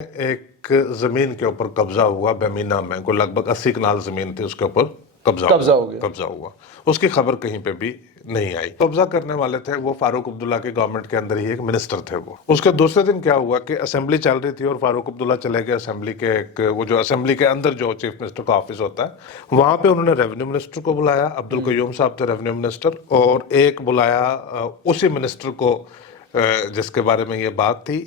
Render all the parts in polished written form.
एक जमीन के ऊपर कब्जा हुआ बेमीना में, को लगभग 80 कनाल जमीन थी, उसके ऊपर कब्जा हो गया। कब्जा हुआ। उसकी खबर कहीं पे भी नहीं आई। कब्जा करने वाले थे वो फारूक अब्दुल्ला के गवर्नमेंट के अंदर ही एक मिनिस्टर थे वो। उसके दूसरे दिन क्या हुआ कि असेंबली चल रही थी और फारूक अब्दुल्ला चले गए असेंबली के वो जो असेंबली के अंदर जो चीफ मिनिस्टर का ऑफिस होता है वहां पे उन्होंने रेवेन्यू मिनिस्टर को बुलाया, अब्दुल कयूम साहब थे रेवेन्यू मिनिस्टर, और एक बुलाया उसी मिनिस्टर को जिसके बारे में ये बात थी,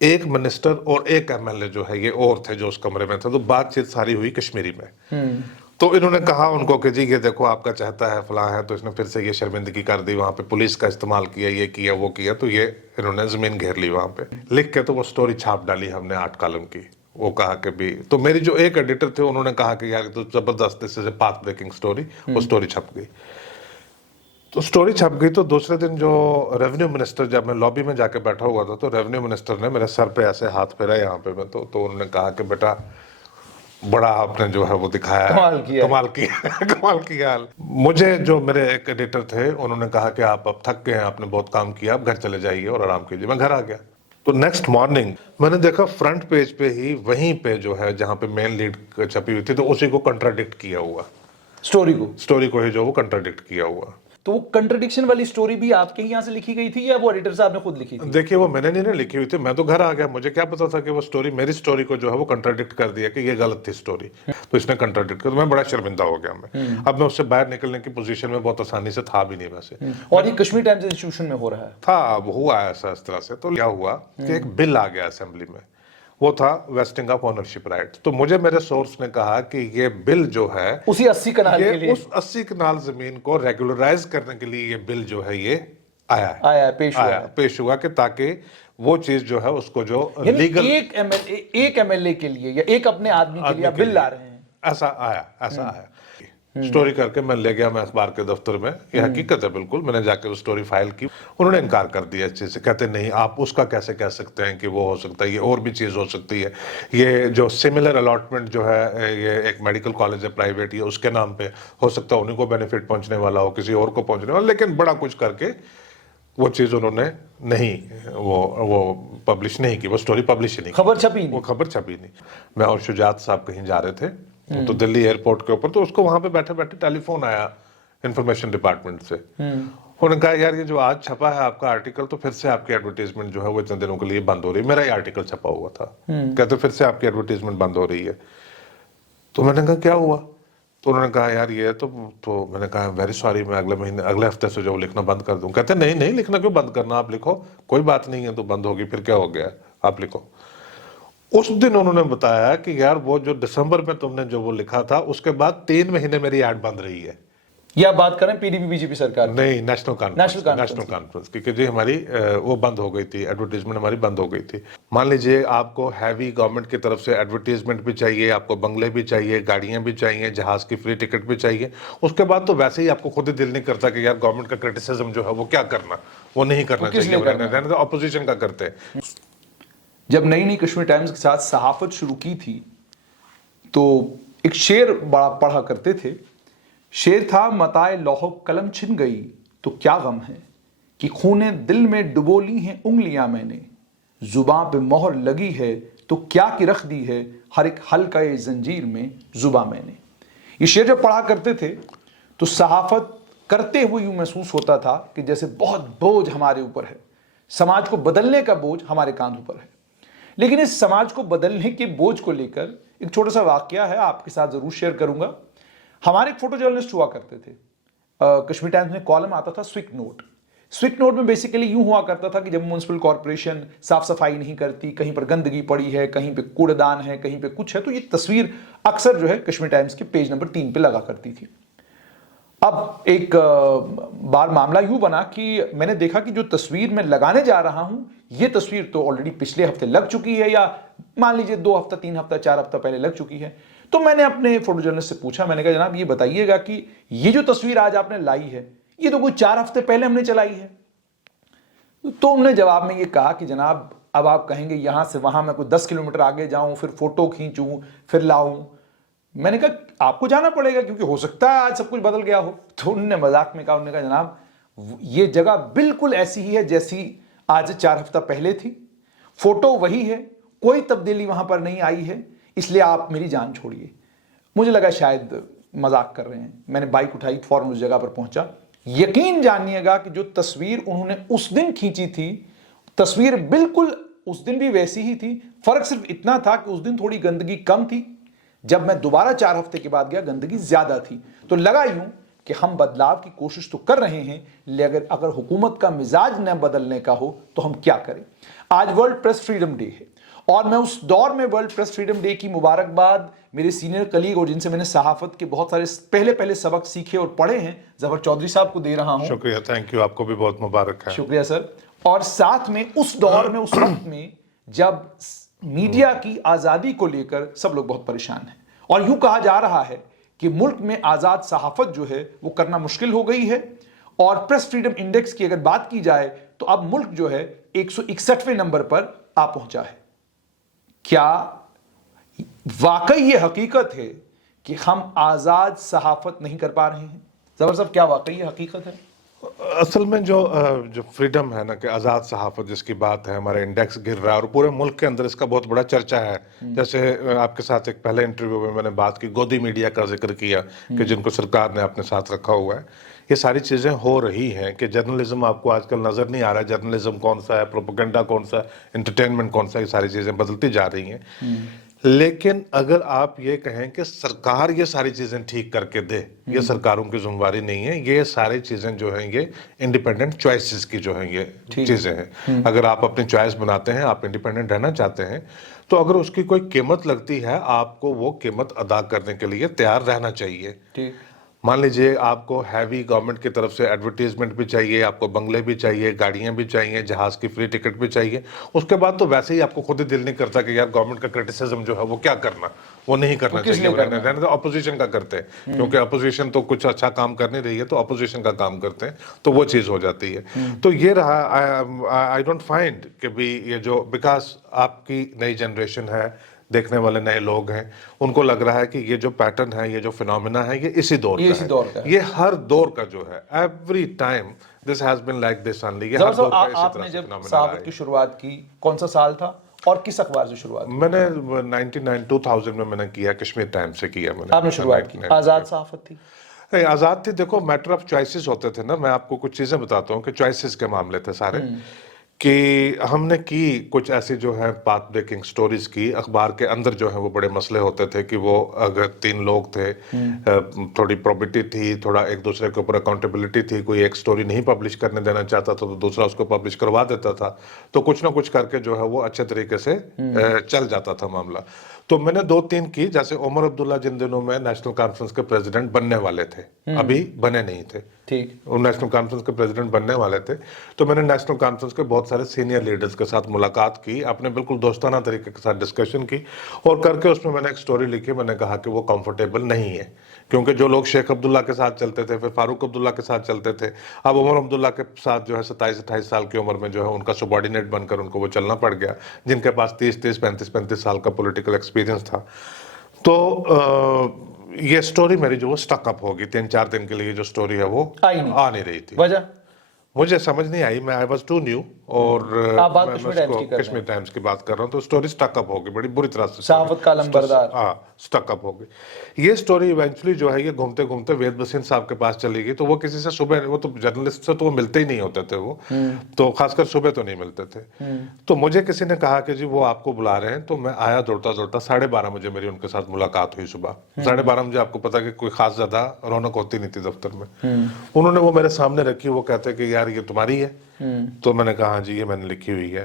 एक मिनिस्टर और एक एमएलए जो है ये और थे जो उस कमरे में थे। तो बातचीत सारी हुई कश्मीरी में। तो इन्होंने कहा उनको कि जी ये देखो आपका चाहता है फलां है, तो इसने फिर से ये शर्मिंदगी कर दी, वहां पे पुलिस का इस्तेमाल किया, ये किया वो किया, तो ये इन्होंने जमीन घेर ली वहां पे। लिख के तो वो स्टोरी छाप डाली हमने 8 कॉलम की। वो कहा कि भी तो मेरी जो एक एडिटर थे उन्होंने कहा कि यार तो जबरदस्त से पाथ ब्रेकिंग स्टोरी, वो स्टोरी छप गई। तो स्टोरी छप गई। तो दूसरे दिन जो रेवेन्यू मिनिस्टर, जब मैं लॉबी में जाके बैठा हुआ था तो रेवेन्यू मिनिस्टर ने मेरे सर पे ऐसे हाथ फेरा यहाँ पे मैं तो उन्होंने कहा कि बेटा बड़ा आपने जो है वो दिखाया, कमाल किया। मुझे जो मेरे एक एडिटर थे उन्होंने कहा कि आप अब थक गए हैं, आपने बहुत काम किया, आप घर चले जाइए और आराम कीजिए। मैं घर आ गया। तो नेक्स्ट मॉर्निंग मैंने देखा फ्रंट पेज पे ही वहीं पे जो है जहां पे मेन लीड छपी हुई थी, तो उसी को कंट्राडिक्ट किया हुआ, स्टोरी को ही जो वो कंट्राडिक्ट किया हुआ। तो वो कंट्रडिक्शन वाली स्टोरी भी आपके यहाँ से लिखी गई थी या वो एडिटर साहब ने खुद लिखी थी? देखिए वो मैंने नहीं लिखी हुई थी, मैं तो घर आ गया, मुझे क्या पता था कि वो स्टोरी मेरी स्टोरी को जो है वो कंट्राडिक्ट कर दिया कि ये गलत थी स्टोरी, तो इसने कंट्राडिक्ट कर। तो मैं बड़ा शर्मिंदा हो गया। मैं अब मैं उससे बाहर निकलने की पोजीशन में बहुत आसानी से था भी नहीं वैसे। और ये कश्मीर टाइम्स इंस्टीट्यूशन में हो रहा है था, अब हुआ ऐसा इस तरह से। तो क्या हुआ कि एक बिल आ गया असेंबली में, वो था वेस्टिंग ऑफ ओनरशिप राइट। तो मुझे मेरे सोर्स ने कहा कि ये बिल जो है उसी 80 कनाल के लिए, उस 80 कनाल जमीन को रेगुलराइज करने के लिए ये बिल जो है ये पेश हुआ कि ताकि वो चीज जो है उसको जो लीगल एक एमएलए के लिए या एक अपने आदमी के लिए बिल ला रहे हैं, ऐसा आया। स्टोरी करके मैं ले गया मैं अखबार के दफ्तर में, ये हकीकत है बिल्कुल। मैंने जाकर वो स्टोरी फाइल की, उन्होंने इनकार कर दिया इस चीज से। कहते नहीं आप उसका कैसे कह सकते हैं कि वो हो सकता है, ये और भी चीज हो सकती है। ये जो सिमिलर अलॉटमेंट जो है, ये एक मेडिकल कॉलेज है प्राइवेट, ये उसके नाम पे हो सकता है, उन्हीं को बेनिफिट पहुंचने वाला हो, किसी और को पहुंचने वाला। लेकिन बड़ा कुछ करके वो चीज उन्होंने नहीं वो पब्लिश नहीं की, वो स्टोरी पब्लिश ही नहीं, खबर छपी नहीं। मैं और शुजात साहब कहीं जा रहे थे तो दिल्ली एयरपोर्ट के ऊपर, तो उसको वहां पे बैठे बैठे टेलीफोन आया इंफॉर्मेशन डिपार्टमेंट से। उन्होंने कहा यार ये जो आज छपा है आपका आर्टिकल, तो फिर से आपकी एडवर्टीजमेंट जो है वो इतने दिनों के लिए बंद हो रही है। मेरा ही आर्टिकल छपा हुआ था। कहते फिर से आपकी एडवर्टीजमेंट बंद हो रही है। तो मैंने कहा क्या हुआ? तो उन्होंने कहा यार ये तो मैंने कहा वेरी सॉरी, मैं अगले हफ्ते से जो लिखना बंद कर दूं। कहते नहीं लिखना क्यों बंद करना, आप लिखो, कोई बात नहीं है, तो बंद होगी फिर क्या हो गया, आप लिखो। उस दिन उन्होंने बताया कि यार वो जो दिसंबर में तुमने जो वो लिखा था उसके बाद 3 महीने मेरी ऐड बंद रही है। या बात करें पीडीपी बीजेपी सरकार, नहीं नेशनल कॉन्फ्रेंस क्योंकि जी हमारी वो बंद हो गई थी, एडवर्टीजमेंट हमारी बंद हो गई थी। मान लीजिए आपको हैवी गवर्नमेंट की तरफ से एडवर्टीजमेंट भी चाहिए, आपको बंगले भी चाहिए, गाड़ियां भी चाहिए, जहाज की फ्री टिकट भी चाहिए, उसके बाद तो वैसे ही आपको खुद ही दिल नहीं करता कि यार गवर्नमेंट का क्रिटिसिज्म जो है वो क्या करना, वो नहीं करना चाहिए, ऑपोजिशन का करते हैं। जब नई कश्मीर टाइम्स के साथ सहाफत शुरू की थी तो एक शेर बड़ा पढ़ा करते थे। शेर था मताए लौह कलम छिन गई तो क्या गम है कि खूने दिल में डुबो ली हैं उंगलियां मैंने, जुबां पे मोहर लगी है तो क्या कि रख दी है हर एक हल्का जंजीर में जुबां मैंने। ये शेर जब पढ़ा करते थे तो सहाफत करते हुए यूं महसूस होता था कि जैसे बहुत बोझ हमारे ऊपर है, समाज को बदलने का बोझ हमारे कांधों पर है। लेकिन इस समाज को बदलने के बोझ को लेकर एक छोटा सा वाकया है, आपके साथ जरूर शेयर करूंगा। हमारे एक फोटो जर्नलिस्ट हुआ करते थे, कश्मीर टाइम्स में कॉलम आता था स्विक नोट में बेसिकली यूं हुआ करता था कि जब म्युनिसिपल कॉर्पोरेशन साफ सफाई नहीं करती, कहीं पर गंदगी पड़ी है, कहीं पे कूड़ेदान है, कहीं पे कुछ है, तो ये तस्वीर अक्सर जो है कश्मीर टाइम्स के पेज नंबर 3 पे लगा करती थी। अब एक बार मामला यूं बना कि मैंने देखा कि जो तस्वीर मैं लगाने जा रहा हूं, ये तस्वीर तो ऑलरेडी पिछले हफ्ते लग चुकी है, या मान लीजिए 2 हफ्ता 3 हफ्ता 4 हफ्ता पहले लग चुकी है। तो मैंने अपने फोटो जर्नलिस्ट से पूछा, मैंने कहा जनाब ये बताइएगा कि ये जो तस्वीर आज आपने लाई है ये तो कोई 4 हफ्ते पहले हमने चलाई है। तो उन्होंने जवाब में ये कहा कि जनाब अब आप कहेंगे यहां से वहां मैं कोई 10 किलोमीटर आगे जाऊं, फिर फोटो खींचूं, फिर लाऊं। मैंने कहा आपको जाना पड़ेगा क्योंकि हो सकता है आज सब कुछ बदल गया हो। तो उन्होंने मजाक में कहा, उन्होंने कहा जनाब ये जगह बिल्कुल ऐसी ही है जैसी आज 4 हफ्ता पहले थी, फोटो वही है, कोई तब्दीली वहां पर नहीं आई है, इसलिए आप मेरी जान छोड़िए। मुझे लगा शायद मजाक कर रहे हैं। मैंने बाइक उठाई, फौरन उस जगह पर पहुंचा। यकीन जानिएगा कि जो तस्वीर उन्होंने उस दिन खींची थी, तस्वीर बिल्कुल उस दिन भी वैसी ही थी। फर्क सिर्फ इतना था कि उस दिन थोड़ी गंदगी कम थी, जब मैं दोबारा 4 हफ्ते के बाद गया गंदगी ज्यादा थी। तो लगा यूं कि हम बदलाव की कोशिश तो कर रहे हैं, लेकिन अगर हुकूमत का मिजाज न बदलने का हो तो हम क्या करें। आज वर्ल्ड प्रेस फ्रीडम डे है और मैं उस दौर में वर्ल्ड प्रेस फ्रीडम डे की मुबारकबाद मेरे सीनियर कलीग और जिनसे मैंने सहाफत के बहुत सारे पहले सबक सीखे और पढ़े हैं, जफर चौधरी साहब को दे रहा हूं। शुक्रिया, थैंक यू, आपको भी बहुत मुबारक है। शुक्रिया सर। और साथ में उस दौर में, उस वक्त में जब मीडिया की आजादी को लेकर सब लोग बहुत परेशान हैं और यूं कहा जा रहा है कि मुल्क में आजाद सहाफत जो है वो करना मुश्किल हो गई है। और प्रेस फ्रीडम इंडेक्स की अगर बात की जाए तो अब मुल्क जो है 161वें नंबर पर आ पहुंचा है। क्या वाकई ये हकीकत है कि हम आजाद सहाफत नहीं कर पा रहे हैं? जबर साहब, क्या वाकई ये हकीकत है? असल में जो फ्रीडम है ना, कि आज़ाद सहाफत जिसकी बात है, हमारा इंडेक्स गिर रहा है और पूरे मुल्क के अंदर इसका बहुत बड़ा चर्चा है। जैसे आपके साथ एक पहले इंटरव्यू में मैंने बात की, गोदी मीडिया का जिक्र किया कि जिनको सरकार ने अपने साथ रखा हुआ है। ये सारी चीज़ें हो रही हैं कि जर्नलिज्म आपको आजकल नज़र नहीं आ रहा है, जर्नलिज्म कौन सा है, प्रोपेगेंडा कौन सा है, एंटरटेनमेंट कौन सा है, ये सारी चीज़ें बदलती जा रही हैं। लेकिन अगर आप ये कहें कि सरकार ये सारी चीजें ठीक करके दे, ये सरकारों की जिम्मेवारी नहीं है। ये सारी चीजें जो हैं ये इंडिपेंडेंट चॉइसेस की जो हैं ये चीजें हैं। अगर आप अपनी चॉइस बनाते हैं, आप इंडिपेंडेंट रहना चाहते हैं, तो अगर उसकी कोई कीमत लगती है, आपको वो कीमत अदा करने के लिए तैयार रहना चाहिए। ठीक। मान लीजिए आपको हैवी गवर्नमेंट की तरफ से एडवर्टीजमेंट भी चाहिए, आपको बंगले भी चाहिए, गाड़ियां भी चाहिए, जहाज की फ्री टिकट भी चाहिए, उसके बाद तो वैसे ही आपको खुद ही दिल नहीं करता कि यार गवर्नमेंट का क्रिटिसिज्म जो है वो क्या करना, वो नहीं करना चाहिए। रहने तो अपोजिशन का करते हैं, क्योंकि अपोजिशन तो कुछ अच्छा काम कर नहीं रही है, तो अपोजिशन का काम करते हैं, तो वो चीज हो जाती है। तो ये रहा, आई डोंट फाइंड कि भी ये जो, बिकॉज आपकी नई जनरेशन है, देखने वाले नए लोग हैं, उनको लग रहा है कि ये जो पैटर्न है, ये जो फिनोमिना है, ये इसी दौर का है। ये हर दौर का जो है, every time this has been like this only. ये हर दौर का इसी तरह से फिनोमिना है। सहाफत की शुरुआत की, कौन सा साल था और किस अखबार से शुरुआत की? मैंने 2000 में मैंने किया, कश्मीर टाइम्स से किया मैंने। आपने शुरुआत की, आजाद सहाफत थी? नहीं, आजाद थी। देखो, मैटर ऑफ चॉइसेस होते थे ना। मैं आपको कुछ चीजें बताता हूँ कि चॉइसेस के मामले थे सारे, कि हमने की कुछ ऐसी जो है पाथ ब्रेकिंग स्टोरीज की। अखबार के अंदर जो है वो बड़े मसले होते थे कि वो अगर 3 लोग थे, थोड़ी प्रॉबिलिटी थी, थोड़ा एक दूसरे के ऊपर अकाउंटेबिलिटी थी, कोई एक स्टोरी नहीं पब्लिश करने देना चाहता था तो दूसरा उसको पब्लिश करवा देता था, तो कुछ ना कुछ करके जो है वो अच्छे तरीके से चल जाता था मामला। तो मैंने 2-3 की। जैसे उमर अब्दुल्ला जिन दिनों में नेशनल कॉन्फ्रेंस के प्रेसिडेंट बनने वाले थे, अभी बने नहीं थे, ठीक, वो नेशनल कॉन्फ्रेंस के प्रेसिडेंट बनने वाले थे, तो मैंने नेशनल कॉन्फ्रेंस के बहुत सारे सीनियर लीडर्स के साथ मुलाकात की, अपने बिल्कुल दोस्ताना तरीके के साथ डिस्कशन की, और करके उसमें मैंने एक स्टोरी लिखी। मैंने कहा कि वो कंफर्टेबल नहीं है, क्योंकि जो लोग शेख अब्दुल्ला के साथ चलते थे, फिर फारूक अब्दुल्ला के साथ चलते थे, अब उमर अब्दुल्ला के साथ जो है 27-28 साल की उम्र में जो है उनका सबॉर्डिनेट बनकर उनको वो चलना पड़ गया, जिनके पास 30-30, 35-35 साल का पॉलिटिकल एक्सपीरियंस था। तो ये स्टोरी मेरी जो वो स्टकअप होगी, 3-4 दिन के लिए जो स्टोरी है वो आ नहीं रही थी। वजह मुझे समझ नहीं आई, मैं आई वॉज टू न्यू, और मैं कश्मीर टाइम्स की बात कर रहा हूँ, तो स्टोरी स्टकअप हो गई बड़ी बुरी तरह से। सहाफत का लंबरदार, हाँ, स्टकअप हो गई। ये स्टोरी इवेंचुअली जो है ये घूमते घूमते वेद बसीन साहब के पास चली गई। तो वो किसी से सुबह, वो तो जर्नलिस्ट से तो वो मिलते ही नहीं होते थे, वो तो खासकर सुबह तो नहीं मिलते थे। तो मुझे किसी ने कहा कि जी वो आपको बुला रहे हैं, तो मैं आया दौड़ता दौड़ता। 12:30 बजे मेरी उनके साथ मुलाकात हुई सुबह। 12:30 बजे आपको पता कि कोई खास ज्यादा रौनक होती नहीं थी दफ्तर में। उन्होंने वो मेरे सामने रखी, वो कहते कि यार ये तुम्हारी है? तो मैंने कहा हाँ जी ये मैंने लिखी हुई है।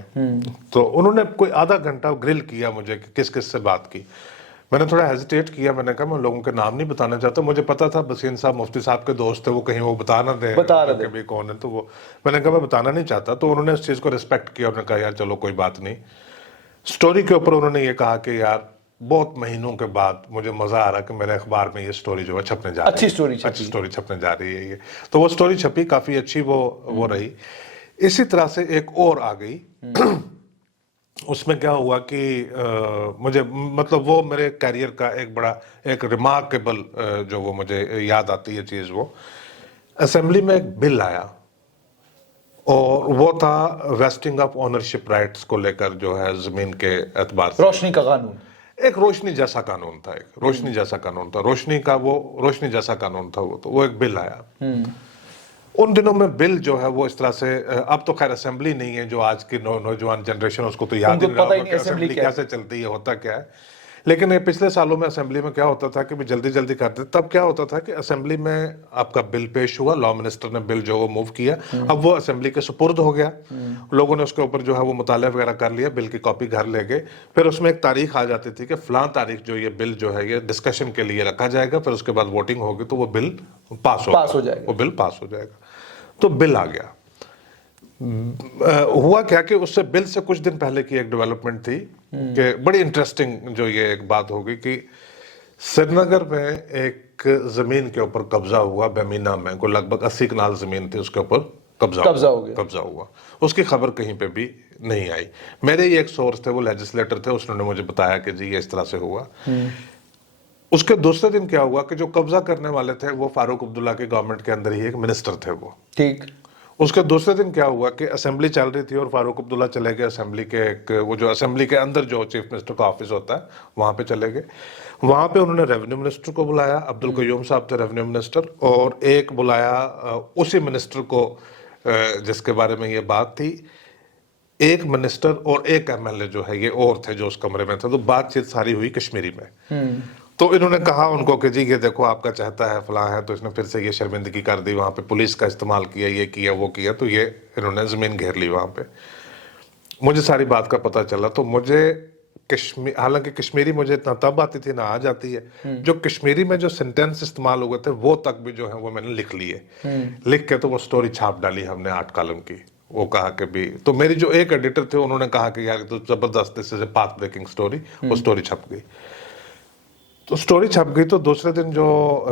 तो उन्होंने कोई आधा घंटा ग्रिल किया मुझे कि किस किस से बात की। मैंने थोड़ा हेजिटेट किया, मैंने कहा मैं लोगों के नाम नहीं बताना चाहता। मुझे पता था बसीन साहब मुफ्ती साहब के दोस्त थे, वो कहीं वो बता ना दें कि भी कौन है, तो वो मैंने कहा मैं बताना नहीं चाहता। तो उन्होंने इस चीज़ को रिस्पेक्ट किया, उन्होंने कहा यार चलो कोई बात नहीं। स्टोरी के ऊपर उन्होंने ये कहा कि यार बहुत महीनों के बाद मुझे मजा आ रहा कि मेरे अखबार में ये स्टोरी जो है छपने जा रही है, अच्छी स्टोरी छपने जा रही है ये। तो वो स्टोरी छपी, काफी अच्छी वो रही। इसी तरह से एक और आ गई। उसमें क्या हुआ कि मुझे मतलब वो मेरे कैरियर का एक बड़ा एक रिमार्केबल जो वो मुझे याद आती है चीज, वो असेंबली में एक बिल आया और वो था वेस्टिंग ऑफ ओनरशिप राइट्स को लेकर, जो है जमीन के एतबार से रोशनी का कानून। एक रोशनी जैसा कानून था, एक रोशनी जैसा कानून था, रोशनी का वो रोशनी जैसा कानून था वो, तो वो एक बिल आया। उन दिनों में बिल जो है वो इस तरह से, अब तो खैर असेंबली नहीं है, जो आज की नौजवान जनरेशन उसको तो याद ही उनको नहीं पता ही होगा नहीं कि असेंबली असेंबली क्या है। कैसे चलती है, होता क्या है। लेकिन ये पिछले सालों में असेंबली में क्या होता था कि भी जल्दी जल्दी करते, तब क्या होता था कि असेंबली में आपका बिल पेश हुआ, लॉ मिनिस्टर ने बिल जो वो मूव किया, अब वो असेंबली के सुपुर्द हो गया, लोगों ने उसके ऊपर जो है वो मुताला वगैरह कर लिया, बिल की कॉपी घर ले गए, फिर उसमें एक तारीख आ जाती थी कि फलां तारीख जो ये बिल जो है ये डिस्कशन के लिए रखा जाएगा, फिर उसके बाद वोटिंग होगी तो वो बिल पास हो जाएगा। वो बिल पास हो जाएगा। तो बिल आ गया। हुआ क्या कि उससे बिल से कुछ दिन पहले की एक डेवलपमेंट थी कि बड़ी इंटरेस्टिंग जो ये एक बात होगी कि श्रीनगर में एक जमीन के ऊपर कब्जा हुआ, बेमीना में, को लगभग 80 कनाल जमीन थी, उसके ऊपर कब्जा हुआ। उसकी खबर कहीं पे भी नहीं आई। मेरे ही एक सोर्स थे, वो लेजिस्लेटर थे, उसने मुझे बताया कि जी ये इस तरह से हुआ। उसके दूसरे दिन क्या हुआ कि जो कब्जा करने वाले थे वो फारूक अब्दुल्ला की गवर्नमेंट के अंदर ही एक मिनिस्टर थे वो। ठीक। उसके दूसरे दिन क्या हुआ कि असेंबली चल रही थी और फारूक अब्दुल्ला चले गए असेंबली के एक, वो जो असेंबली के अंदर जो चीफ मिनिस्टर का ऑफिस होता है वहां पे चले गए। वहां पे उन्होंने रेवेन्यू मिनिस्टर को बुलाया, अब्दुल कयूम साहब थे रेवेन्यू मिनिस्टर, और एक बुलाया उसी मिनिस्टर को जिसके बारे में ये बात थी, एक मिनिस्टर और एक एमएलए जो है ये और थे जो उस कमरे में थे। तो बातचीत सारी हुई कश्मीरी में। तो इन्होंने कहा उनको कि जी ये देखो आपका चाहता है फलां है, तो इसने फिर से ये शर्मिंदगी कर दी, वहां पे पुलिस का इस्तेमाल किया, ये किया वो किया, तो ये इन्होंने जमीन घेर ली वहां पे। मुझे सारी बात का पता चला, तो मुझे कश्मीर, हालांकि कश्मीरी मुझे इतना तब आती थी ना आज आती है, जो कश्मीरी में जो सेंटेंस इस्तेमाल हुए थे वो तक भी जो है वो मैंने लिख लिए, लिख के तो वो स्टोरी छाप डाली हमने 8 कॉलम की। वो कहा कि भी, तो मेरी जो एक एडिटर थे उन्होंने कहा कि यार तो जबरदस्त, this is a path breaking story, वो स्टोरी छप गई। तो स्टोरी छप गई, तो दूसरे दिन जो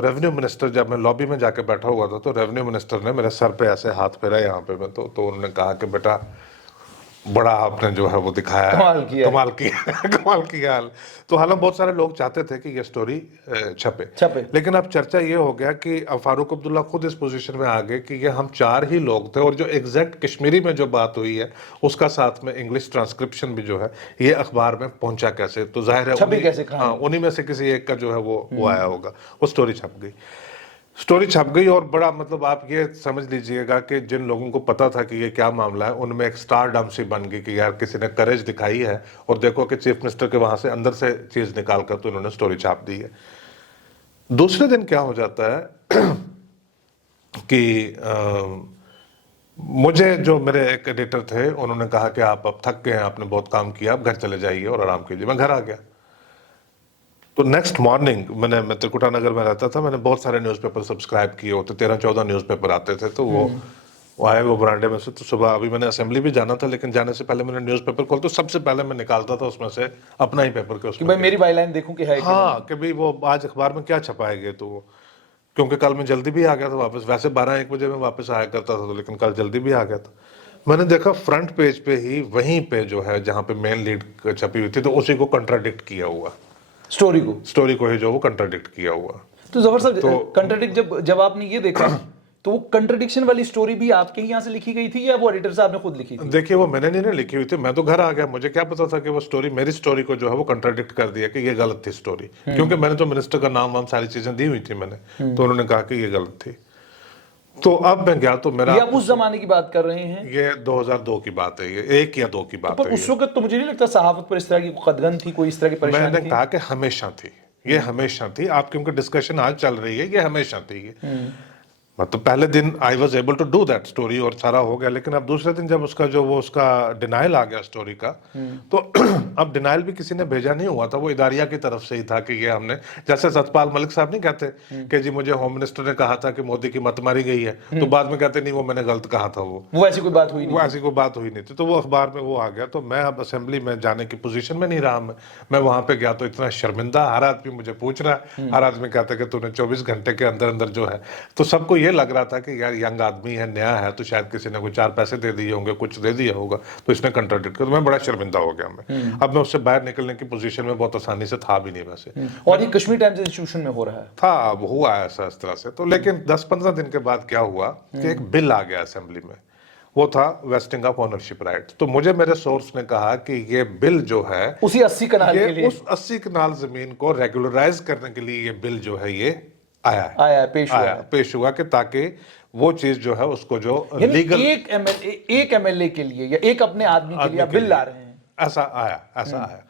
रेवेन्यू मिनिस्टर, जब मैं लॉबी में जाके बैठा हुआ था, तो रेवेन्यू मिनिस्टर ने मेरे सर पे ऐसे हाथ फेरा यहाँ पे, मैं तो उन्होंने कहा कि बेटा बड़ा आपने जो है वो दिखाया है, कमाल किया। तो हालांकि बहुत सारे लोग चाहते थे कि ये स्टोरी छपे, लेकिन अब चर्चा ये हो गया कि अब फारूक अब्दुल्ला खुद इस पोजीशन में आ गए कि ये हम 4 ही लोग थे, और जो एग्जैक्ट कश्मीरी में जो बात हुई है उसका साथ में इंग्लिश ट्रांसक्रिप्शन भी जो है ये अखबार में पहुंचा कैसे, तो जाहिर है उन्हीं में से किसी एक का जो है वो आया होगा, वो स्टोरी छप गई। और बड़ा, मतलब आप ये समझ लीजिएगा कि जिन लोगों को पता था कि ये क्या मामला है, उनमें एक स्टारडम सी बन गई कि यार किसी ने करेज दिखाई है, और देखो कि चीफ मिनिस्टर के वहां से अंदर से चीज निकाल कर तो इन्होंने स्टोरी छाप दी है। दूसरे दिन क्या हो जाता है कि मुझे जो मेरे एक एडिटर थे उन्होंने कहा कि आप अब थक गए हैं, आपने बहुत काम किया, आप घर चले जाइए और आराम कीजिए। मैं घर आ गया। तो नेक्स्ट मॉर्निंग मैं त्रिकुटा नगर में रहता था, मैंने बहुत सारे न्यूज़पेपर सब्सक्राइब किए होते, 13-14 न्यूज़पेपर आते थे, तो वो आए वो बरांडे में से। तो सुबह, अभी मैंने असेंबली भी जाना था, लेकिन जाने से पहले मैंने न्यूज़पेपर खोल, तो सबसे पहले मैं निकालता था उसमें से अपना ही पेपर के, उसमें भाई मेरी बाईलाइन देखूं कि है कि भाई वो आज अखबार में क्या छपाएंगे, तो क्योंकि कल मैं जल्दी भी आ गया था वापस, वैसे 12-1 बजे में वापस आया करता था, तो लेकिन कल जल्दी भी आ गया था। मैंने देखा फ्रंट पेज पे ही, वहीं पे जो है जहाँ पे मेन लीड छपी हुई थी, तो उसी को कंट्राडिक्ट किया हुआ, स्टोरी को ही जो वो कंट्राडिक्ट किया हुआ। तो जफर साहब, कंट्राडिक्ट जब आपने ये देखा तो वो कंट्राडिक्शन वाली स्टोरी भी आपके ही यहाँ से लिखी गई थी या वो एडिटर साहब ने खुद लिखी थी? देखिए, वो मैंने नहीं लिखी हुई थी, मैं तो घर आ गया, मुझे क्या पता था कि वो स्टोरी, मेरी स्टोरी को जो है वो कंट्राडिक्ट कर दिया कि ये गलत थी स्टोरी, क्योंकि मैंने तो मिनिस्टर का नाम वाम सारी चीजें दी हुई थी मैंने, तो उन्होंने कहा कि ये गलत थी। तो अब मैं गया, तो मेरा, आप उस जमाने की बात कर रहे हैं? ये 2002 की बात है, ये 1 या 2 की बात है। उस वक्त तो मुझे नहीं लगता सहाफत पर इस तरह की कदगन थी, कोई इस तरह की परेशानी थी। मैंने कहा कि हमेशा थी, ये हमेशा थी। आप क्योंकि डिस्कशन आज चल रही है, ये हमेशा थी। मतलब पहले दिन I was able to do that story और सारा हो गया, लेकिन अब दूसरे दिन जब उसका डिनाइल आ गया स्टोरी का, तो अब डिनाइल भी किसी ने भेजा नहीं हुआ था, वो इदारिया की तरफ से ही था कि ये हमने, जैसे सतपाल मलिक साहब नहीं कहते कि जी मुझे होम मिनिस्टर ने कहा था कि मोदी की मत मारी गई है, तो बाद में कहते नहीं वो मैंने गलत कहा था, वो ऐसी कोई बात हुई नहीं थी। तो वो अखबार में वो आ गया, तो मैं अब असेंबली में जाने की पोजीशन में नहीं रहा। मैं वहां पे गया तो इतना शर्मिंदा, हर आदमी मुझे पूछ रहा है, हर आदमी कहता है कि तूने 24 घंटे के अंदर अंदर जो है, तो सबको ये लग रहा था कि यार यंग आदमी है, नया है, तो शायद किसी ने कोई 4 पैसे दे दिए होंगे, कुछ दे दिया होगा, तो इसने कंट्राडिक्ट कर। मैं बड़ा शर्मिंदा हो गया। मैं अब मैं उससे बाहर निकलने की पोजीशन में बहुत आसानी से था भी नहीं वैसे। और ये कश्मीर टाइम्स इंस्टीट्यूशन में हो रहा है था, अब हुआ ऐसा इस तरह से। तो लेकिन 10-15 दिन के बाद क्या हुआ कि एक बिल आ गया असेंबली में, वो था वेस्टिंग ऑफ ओनरशिप राइट। तो मुझे मेरे सोर्स ने कहा कि ये बिल जो है उसी 80 कनाल के ये लिए उस 80 कनाल जमीन को रेगुलराइज करने के लिए ये बिल जो है ये आया है पेश हुआ कि ताकि वो चीज जो है उसको जो यानी लीगल एक एमएलए के लिए या एक अपने आदमी के लिए आप बिल ला रहे हैं, ऐसा आया।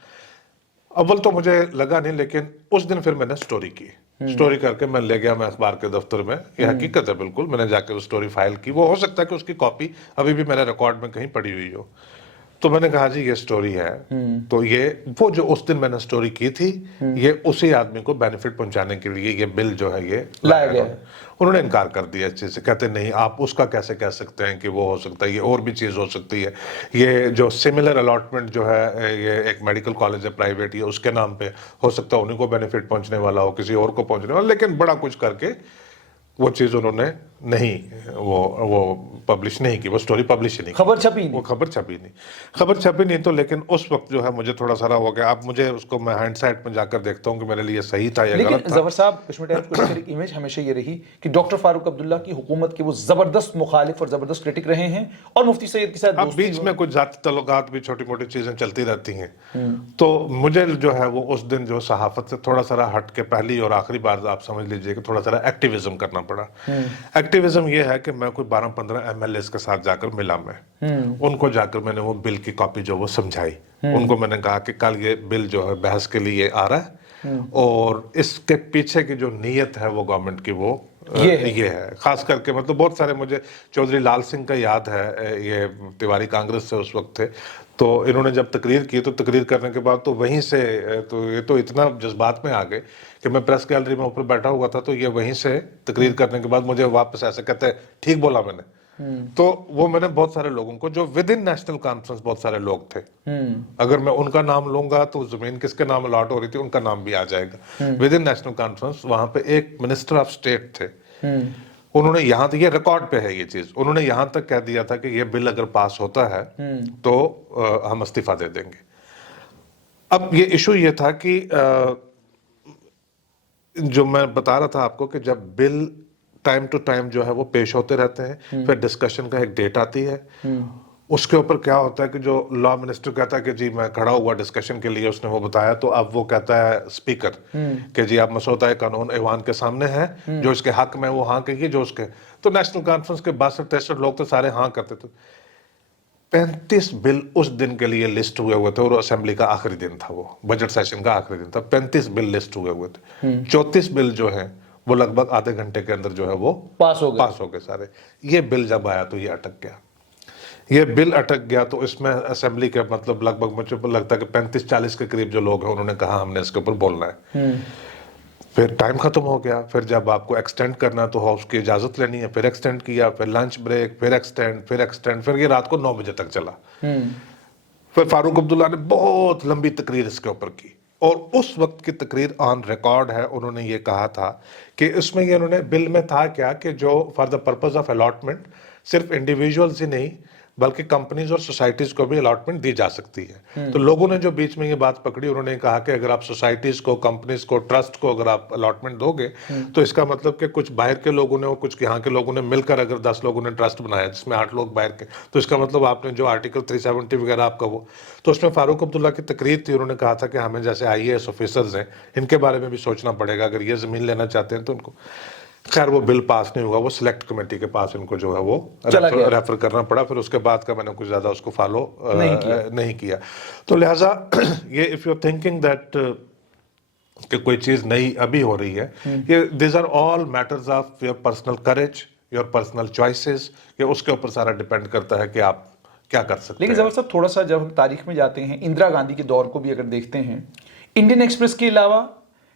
अव्वल तो मुझे लगा नहीं, लेकिन उस दिन फिर मैंने स्टोरी की, स्टोरी करके मैं ले गया मैं अखबार के दफ्तर में। ये हकीकत है बिल्कुल, मैंने जाके वो स्टोरी फाइल की। वो हो सकता है कि उसकी कॉपी अभी भी मेरे रिकॉर्ड में कहीं पड़ी हुई हो। तो मैंने कहा जी ये स्टोरी है, तो ये वो जो उस दिन मैंने स्टोरी की थी ये उसी आदमी को बेनिफिट पहुंचाने के लिए ये बिल जो है ये लाया गया है। उन्होंने इनकार कर दिया इस चीज से, कहते नहीं आप उसका कैसे कह सकते हैं कि वो हो सकता है, ये और भी चीज हो सकती है। ये जो सिमिलर अलॉटमेंट जो है ये एक मेडिकल कॉलेज है प्राइवेट, ये उसके नाम पे हो सकता है उन्हीं को बेनिफिट पहुंचने वाला हो, किसी और को पहुंचने वाला, लेकिन बड़ा कुछ करके वो चीज उन्होंने नहीं वो पब्लिश नहीं की, वो स्टोरी पब्लिश ही नहीं, खबर छपी नहीं, वो खबर छपी नहीं। तो लेकिन उस वक्त जो है मुझे थोड़ा सारा हो गया। अब मुझे उसको मैं हैंडसाइट में जाकर देखता हूँ कि मेरे लिए सही था या गलत था। लेकिन जफर साहब, कश्मीर टाइम्स को लेकर एक इमेज हमेशा ये रही कि डॉक्टर फारूक अब्दुल्ला की हुकूमत के वो जबरदस्त मुखालिफ और जबरदस्त क्रिटिक रहे हैं, और मुफ्ती सईद के साथ अब बीच में कुछ जाति तल्लुकात भी छोटी मोटी चीजें चलती रहती हैं। तो मुझे जो है वो उस दिन जो सहाफत से थोड़ा सारा हट के पहली और आखिरी बार आप समझ लीजिए कि थोड़ा सारा एक्टिविज्म करना पड़ा। एक्टिविज्म ये है कि मैं कोई 12-15 एमएलए के साथ जाकर मिला, मैं उनको जाकर मैंने वो बिल की कॉपी जो वो समझाई। उनको मैंने कहा कि कल ये बिल जो है बहस के लिए आ रहा है और इसके पीछे की जो नीयत है वो गवर्नमेंट की वो ये है। खास करके मतलब बहुत सारे मुझे चौधरी लाल सिंह का याद है, ये तिवारी कांग्रेस से उस वक्त थे, तो इन्होंने जब तकरीर की तो तकरीर करने के बाद तो वहीं से तो ये तो इतना जज्बात में आ गए कि मैं प्रेस गैलरी में ऊपर बैठा हुआ था, तो ये वहीं से तकरीर करने के बाद मुझे वापस ऐसे कहते हैं ठीक बोला मैंने। तो वो मैंने बहुत सारे लोगों को जो विद इन नेशनल कॉन्फ्रेंस बहुत सारे लोग थे, अगर मैं उनका नाम लूंगा तो जमीन किसके नाम अलॉट हो रही थी उनका नाम भी आ जाएगा। विद इन नेशनल कॉन्फ्रेंस वहां पे एक मिनिस्टर ऑफ स्टेट थे, उन्होंने यहाँ तक, ये रिकॉर्ड पे है ये चीज, उन्होंने यहां तक कह दिया था कि ये बिल अगर पास होता है तो हम इस्तीफा दे देंगे। अब ये इशू ये था कि जो मैं बता रहा था आपको कि जब बिल टाइम टू टाइम जो है वो पेश होते रहते हैं, फिर डिस्कशन का एक डेट आती है, उसके ऊपर क्या होता है कि जो लॉ मिनिस्टर कहता है कि जी मैं खड़ा हुआ डिस्कशन के लिए, उसने वो बताया, तो अब वो कहता है स्पीकर कि जी आप मसौदा कानून ऐवान के सामने है, जो इसके हक में वो हाँ कहिए, जो उसके, तो नेशनल कॉन्फ्रेंस के 62-63 लोग तो सारे हाँ करते थे। 35 बिल उस दिन के लिए लिस्ट हुए थे और असेंबली का आखिरी दिन था, वो बजट सेशन का आखिरी दिन था, 35 बिल लिस्ट हुए थे। 34 बिल जो है वो लगभग आधे घंटे के अंदर जो है वो पास हो गए सारे। ये बिल जब आया तो ये अटक गया, ये बिल अटक गया। तो इसमें असेंबली के मतलब लगभग मुझे लगता है कि 35-40 के करीब जो लोग हैं उन्होंने कहा हमने इसके ऊपर बोलना है। फिर टाइम खत्म हो गया, फिर जब आपको एक्सटेंड करना तो हाउस की इजाजत लेनी है, फिर एक्सटेंड किया, फिर लंच ब्रेक, फिर एक्सटेंड, फिर ये रात को 9 बजे तक चला। फिर फारूक अब्दुल्ला ने बहुत लंबी तकरीर इसके ऊपर की, और उस वक्त की तकरीर ऑन रिकॉर्ड है। उन्होंने ये कहा था कि इसमें ये उन्होंने बिल में था क्या कि जो for the purpose of allotment सिर्फ इंडिविजुअल्स ही नहीं बल्कि कंपनीज और सोसाइटीज को भी अलॉटमेंट दी जा सकती है। तो लोगों ने जो बीच में ये बात पकड़ी, उन्होंने कहा कि अगर आप सोसाइटीज को, कंपनीज को, ट्रस्ट को अगर आप अलॉटमेंट दोगे तो इसका मतलब कि कुछ बाहर के लोगों ने और कुछ यहाँ के लोगों ने मिलकर अगर 10 लोगों ने ट्रस्ट बनाया जिसमें 8 लोग बाहर के, तो इसका मतलब आपने जो आर्टिकल 370 वगैरह आपका वो, तो उसमें फारूक अब्दुल्ला की तकरीर थी। उन्होंने कहा था कि हमें जैसे IAS ऑफिसर्स हैं इनके बारे में भी सोचना पड़ेगा, अगर ये जमीन लेना चाहते हैं तो उनको। खैर वो बिल पास नहीं हुआ, वो सिलेक्ट कमेटी के पास इनको जो है वो रेफर करना पड़ा। फिर उसके बाद का मैंने कुछ ज्यादा उसको फॉलो नहीं किया। तो लिहाजा ये इफ यू थिंकिंग दैट कि कोई चीज नई अभी हो रही है, ये this are all matters of your personal courage, your personal choices, ये उसके ऊपर सारा डिपेंड करता है कि आप क्या कर सकते हैं। लेकिन जबर साहब थोड़ा सा जब हम तारीख में जाते हैं, इंदिरा गांधी के दौर को भी अगर देखते हैं, इंडियन एक्सप्रेस के अलावा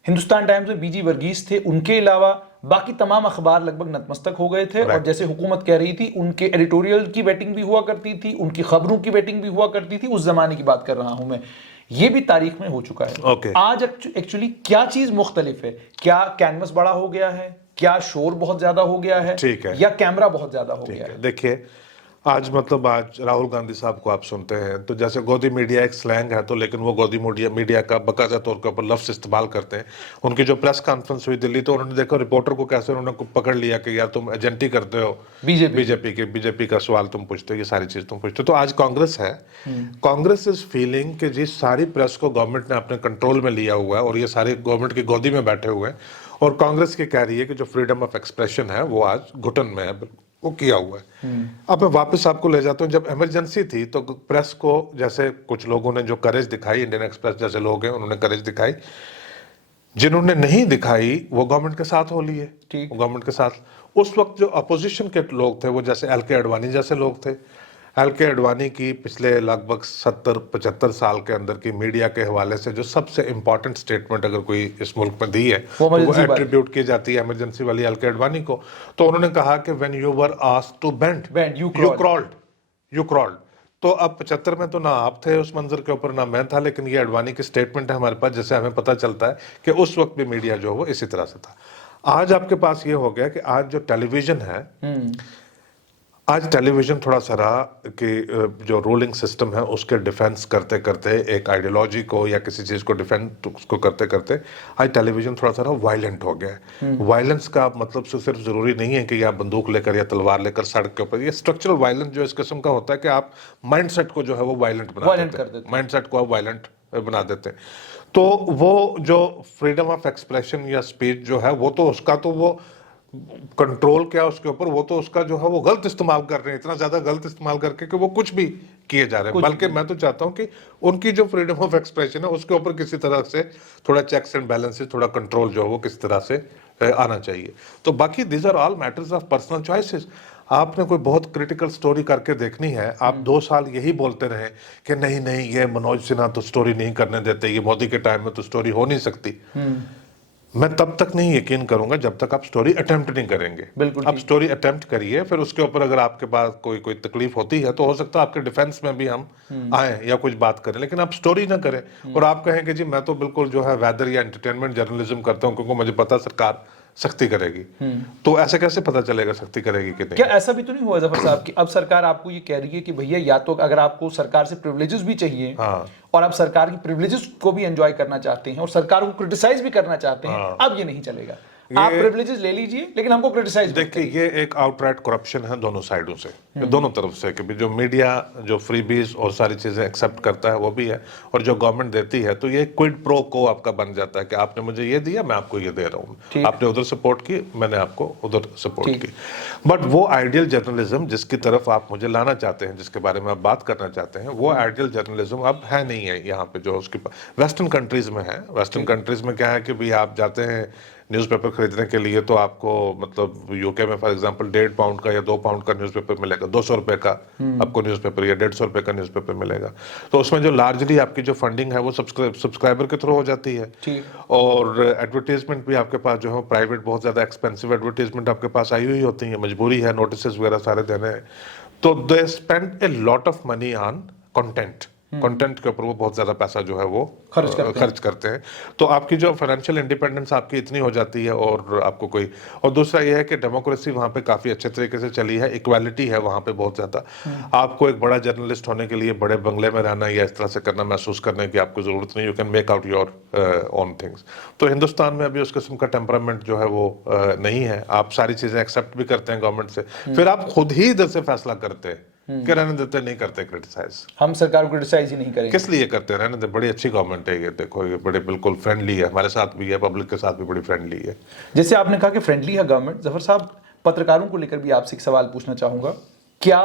हिंदुस्तान टाइम्स में BG वर्गीस थे, उनके अलावा बाकी तमाम अखबार लगभग नतमस्तक हो गए थे। और जैसे हुकूमत कह रही थी, उनके एडिटोरियल की वेटिंग भी हुआ करती थी, उनकी खबरों की वेटिंग भी हुआ करती थी। उस जमाने की बात कर रहा हूं मैं, ये भी तारीख में हो चुका है। आज एक्चुअली क्या चीज मुख्तलिफ है? क्या कैनवस बड़ा हो गया है? क्या शोर बहुत ज्यादा हो गया है? ठीक है, या कैमरा बहुत ज्यादा हो गया है? देखिए आज मतलब आज राहुल गांधी साहब को आप सुनते हैं तो जैसे गोदी मीडिया एक स्लैंग है, तो लेकिन वो गोदी मीडिया का बकायदा तौर के ऊपर लफ्ज इस्तेमाल करते हैं। उनकी जो प्रेस कॉन्फ्रेंस हुई दिल्ली, तो उन्होंने देखा रिपोर्टर को कैसे उन्होंने पकड़ लिया कि यार तुम एजेंटी करते हो बीजेपी का सवाल तुम पूछते हो, ये सारी चीज तुम पूछते हो। तो आज कांग्रेस है, कांग्रेस इज फीलिंग कि जी सारी प्रेस को गवर्नमेंट ने अपने कंट्रोल में लिया हुआ है और ये सारे गवर्नमेंट की गोदी में बैठे हुए हैं, और कांग्रेस की कह रही है कि जो फ्रीडम ऑफ एक्सप्रेशन है वो आज घुटन में है, वो किया हुआ है। अब मैं वापस आपको ले जाता हूँ, जब इमरजेंसी थी तो प्रेस को, जैसे कुछ लोगों ने जो करेज दिखाई, इंडियन एक्सप्रेस जैसे लोग हैं उन्होंने करेज दिखाई, जिन्होंने नहीं दिखाई वो गवर्नमेंट के साथ हो लिए, गवर्नमेंट के साथ। उस वक्त जो अपोजिशन के लोग थे वो जैसे एल के अडवाणी जैसे लोग थे। एल के अडवाणी की पिछले लगभग 70-75 साल के अंदर की मीडिया के हवाले से जो सबसे इंपॉर्टेंट स्टेटमेंट अगर कोई इस मुल्क में दी है तो वो एट्रीब्यूट की जाती है इमरजेंसी वाली एल के अडवाणी को। तो उन्होंने कहा कि when you were asked to bend you crawled. तो अब 75 में तो ना आप थे उस मंजर के ऊपर, ना मैं था, लेकिन ये अडवाणी की स्टेटमेंट है हमारे पास, जैसे हमें पता चलता है कि उस वक्त भी मीडिया जो है वो इसी तरह से था। आज आपके पास ये हो गया कि आज जो टेलीविजन है, आज टेलीविजन थोड़ा सा रहा कि जो रूलिंग सिस्टम है उसके डिफेंस करते करते, एक आइडियोलॉजी को या किसी चीज को डिफेंड उसको करते करते आज टेलीविजन थोड़ा सा वायलेंट हो गया है। वायलेंस का मतलब सिर्फ जरूरी नहीं है कि आप बंदूक लेकर या तलवार लेकर सड़क के ऊपर, ये स्ट्रक्चरल वायलेंस जो इस किस्म का होता है कि आप माइंडसेट को जो है वो वायलेंट बना देते हैं, माइंडसेट को आप वायलेंट बना देते हैं। तो वो जो फ्रीडम ऑफ एक्सप्रेशन या स्पीच जो है वो तो उसका तो वो कंट्रोल क्या उसके ऊपर, वो तो उसका जो है वो गलत इस्तेमाल कर रहे हैं, इतना ज्यादा गलत इस्तेमाल करके कि वो कुछ भी किए जा रहे हैं। बल्कि मैं तो चाहता हूं कि उनकी जो फ्रीडम ऑफ एक्सप्रेशन है उसके ऊपर किसी तरह से थोड़ा चेक्स एंड बैलेंसेस, थोड़ा कंट्रोल जो है वो किस तरह से आना चाहिए। तो बाकी these are all matters of personal choices. आपने कोई बहुत क्रिटिकल स्टोरी करके देखनी है, आप 2 साल यही बोलते रहे कि नहीं नहीं ये मनोज सिन्हा तो स्टोरी नहीं करने देते, ये मोदी के टाइम में तो स्टोरी हो नहीं सकती। मैं तब तक नहीं यकीन करूंगा जब तक आप स्टोरी अटेम्प्ट नहीं करेंगे। बिल्कुल, आप स्टोरी अटेम्प्ट करिए, फिर उसके ऊपर अगर आपके पास कोई तकलीफ होती है तो हो सकता है आपके डिफेंस में भी हम आए या कुछ बात करें, लेकिन आप स्टोरी ना करें और आप कहें कि जी मैं तो बिल्कुल जो है वेदर या एंटरटेनमेंट जर्नलिज्म करता हूं क्योंकि मुझे पता सरकार सख्ती करेगी। तो ऐसे कैसे पता चलेगा सख्ती करेगी कि नहीं? क्या ऐसा भी तो नहीं हुआ जफर साहब कि अब सरकार आपको ये कह रही है कि भैया या तो अगर आपको सरकार से प्रिविलेजेस भी चाहिए, और आप सरकार की प्रिविलेजेस को भी एंजॉय करना चाहते हैं और सरकार को क्रिटिसाइज भी करना चाहते हैं, अब ये नहीं चलेगा। आप प्रिविलेजेस ले लीजिए लेकिन हमको क्रिटिसाइज। देखिए ये एक आउटराइट करप्शन है दोनों साइडों से, दोनों तरफ से, कि जो मीडिया जो फ्रीबीज और सारी चीजें एक्सेप्ट करता है वो भी है, और जो गवर्नमेंट देती है तो ये क्विड प्रो को आपका बन जाता है कि आपने मुझे ये दिया मैं आपको ये दे रहा हूँ, आपने उधर सपोर्ट की मैंने आपको उधर सपोर्ट की। बट वो आइडियल जर्नलिज्म जिसकी तरफ आप मुझे लाना चाहते हैं, जिसके बारे में आप बात करना चाहते हैं, वो आइडियल जर्नलिज्म अब है नहीं है यहाँ पे जो उसकी वेस्टर्न कंट्रीज में है। वेस्टर्न कंट्रीज में क्या है कि भाई आप जाते हैं न्यूज़पेपर खरीदने के लिए तो आपको मतलब यूके में फॉर एग्जांपल 1.5 पाउंड का या 2 पाउंड का न्यूज़पेपर मिलेगा, 200 रुपए का आपको न्यूज़पेपर या 150 रुपए का न्यूज़पेपर मिलेगा। तो उसमें जो लार्जली आपकी जो फंडिंग है वो सब्सक्राइबर के थ्रू हो जाती है, और एडवर्टीजमेंट भी आपके पास जो है प्राइवेट बहुत ज्यादा एक्सपेंसिव एडवर्टीजमेंट आपके पास आई हुई होती है, मजबूरी है नोटिस वगैरह सारे देने हैं। तो they spend a lot of money on content के ऊपर वो बहुत ज्यादा पैसा जो है वो खर्च करते हैं। तो आपकी जो फाइनेंशियल इंडिपेंडेंस आपकी इतनी हो जाती है, और आपको कोई, और दूसरा ये है कि डेमोक्रेसी वहाँ पे काफी अच्छे तरीके से चली है, इक्वालिटी है वहाँ पे बहुत ज्यादा। आपको एक बड़ा जर्नलिस्ट होने के लिए बड़े बंगले में रहना या इस तरह से करना महसूस करने की आपको जरूरत नहीं, you can make out your own things. तो हिंदुस्तान में अभी उस किस्म का टेम्परामेंट जो है वो नहीं है। आप सारी चीजें एक्सेप्ट भी करते हैं गवर्नमेंट से, फिर आप खुद ही इधर से फैसला करते हैं कि रहने देते, नहीं करते क्रिटिसाइज, हम सरकार को क्रिटिसाइज ही नहीं करेंगे। किस लिए करते हैं? रहने दे, बड़ी अच्छी गवर्नमेंट है ये, देखो ये बड़े बिल्कुल फ्रेंडली है, हमारे साथ भी है, पब्लिक के साथ भी बड़ी फ्रेंडली है। जैसे आपने कहा कि फ्रेंडली है गवर्नमेंट, जफर साहब पत्रकारों को लेकर भी आपसे एक सवाल पूछना चाहूंगा। क्या